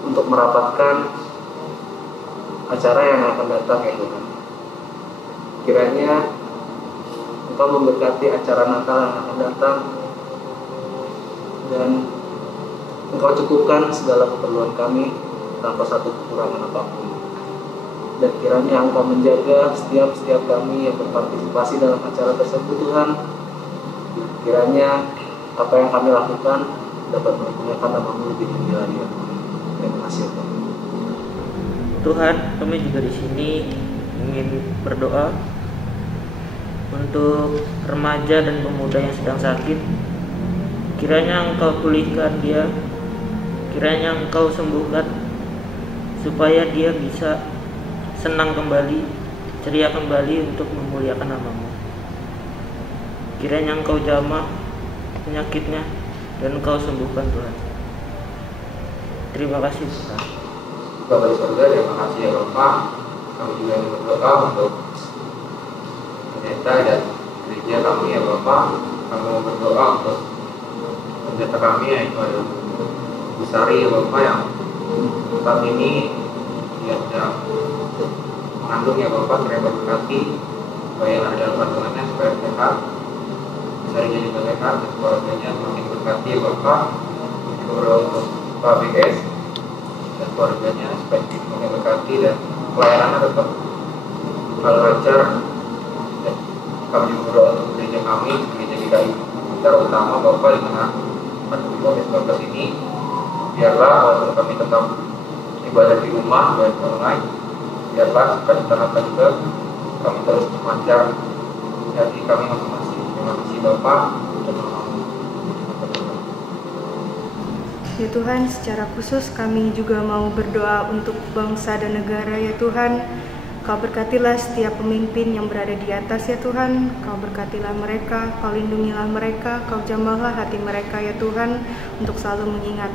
untuk merapatkan acara yang akan datang ya Tuhan. Kiranya Engkau memberkati acara Natal yang akan datang dan Engkau cukupkan segala keperluan kami tanpa satu kekurangan apapun. Dan kiranya Engkau menjaga setiap kami yang berpartisipasi dalam acara tersebut Tuhan. Kiranya apa yang kami lakukan dapat mempermuliakan nama-Mu lebih tinggi lagi. Terima kasih Tuhan. Tuhan, kami juga di sini ingin berdoa untuk remaja dan pemuda yang sedang sakit. Kiranya Engkau pulihkan dia, kiranya Engkau sembuhkan, supaya dia bisa senang kembali, ceria kembali untuk memuliakan nama-Mu. Kiranya Engkau jamah penyakitnya dan Engkau sembuhkan Tuhan. Terima kasih Tuhan. Bapak di surga, terima kasih ya Bapak. Kami juga ingin berdoa untuk pendeta dan gereja kami ya Bapak. Kami mau berdoa untuk pendeta kami yaitu ada Bu Sari ya Bapak yang saat ini dia sedang mengandung ya Bapak. Saya berkati supaya yang ada dalam kandungannya supaya sehat, Sarinya juga sehat dan keluarganya semakin berkati ya Bapak. Kita berdoa untuk Pak BS dan keluarganya supaya semakin berkati dan pelayanannya tetap lancar. Dan kami juga berdoa untuk gereja kami, gereja GKI secara utama Bapak di mana pandemi COVID-19 ini, biarlah walaupun kami tetap ibadah di rumah dan online, biarlah sukacita juga kami terus memancar hati kami masing-masing. Terima kasih Bapak. Ya Tuhan, secara khusus kami juga mau berdoa untuk bangsa dan negara ya Tuhan. Kau berkatilah setiap pemimpin yang berada di atas ya Tuhan. Kau berkatilah mereka, Kau lindungilah mereka, Kau jamahlah hati mereka ya Tuhan, untuk selalu mengingat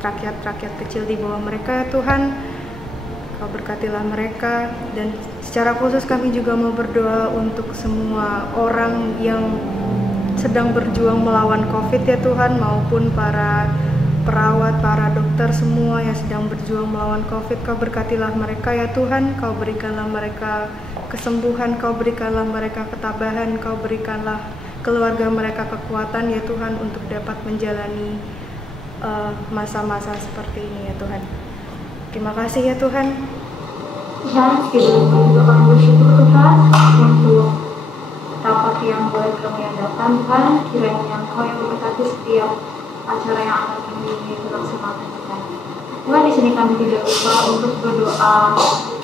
rakyat-rakyat kecil di bawah mereka ya Tuhan. Kau berkatilah mereka, dan secara khusus kami juga mau berdoa untuk semua orang yang sedang berjuang melawan COVID ya Tuhan, maupun para perawat, para dokter semua yang sedang berjuang melawan COVID. Kau berkatilah mereka ya Tuhan, Kau berikanlah mereka kesembuhan, Kau berikanlah mereka ketabahan, Kau berikanlah keluarga mereka kekuatan ya Tuhan untuk dapat menjalani masa-masa seperti ini ya Tuhan. Terima kasih ya Tuhan. Tuhan, kita juga kami bersyukur Tuhan untuk rapat yang boleh kami adakan Tuhan. Kiranya Engkau yang memberkati setiap acara yang akan kami laksanakan Tuhan. Tuhan, di sini kami tidak lupa untuk berdoa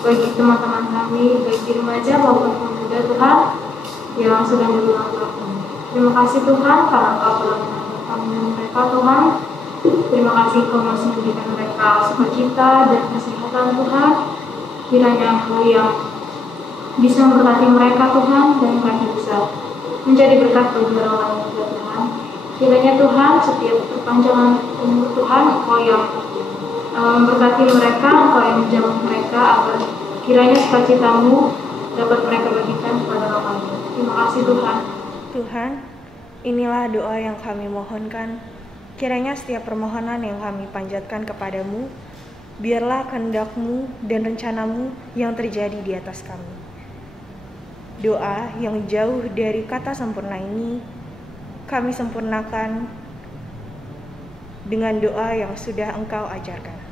bagi teman-teman kami, baik di remaja maupun pemuda Tuhan yang sedang berulang tahun. Terima kasih Tuhan karena Engkau telah menanggung mereka Tuhan. Terima kasih Engkau masih memberikan mereka sukacita dan kesehatan Tuhan. Kiranya Engkau yang bisa memberkati mereka Tuhan, dan mereka bisa menjadi berkat bagi orang lain juga Tuhan. Kiranya Tuhan setiap perpanjangan umur Tuhan, Engkau yang memberkati mereka, Engkau yang menjaga mereka, agar kiranya sukacitamu dapat mereka bagikan kepada orang lain. Terima kasih Tuhan. Tuhan, inilah doa yang kami mohonkan. Kiranya setiap permohonan yang kami panjatkan kepadamu, biarlah kehendak-Mu dan rencana-Mu yang terjadi di atas kami. Doa yang jauh dari kata sempurna ini, kami sempurnakan dengan doa yang sudah Engkau ajarkan.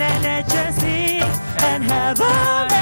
and let you sing and have a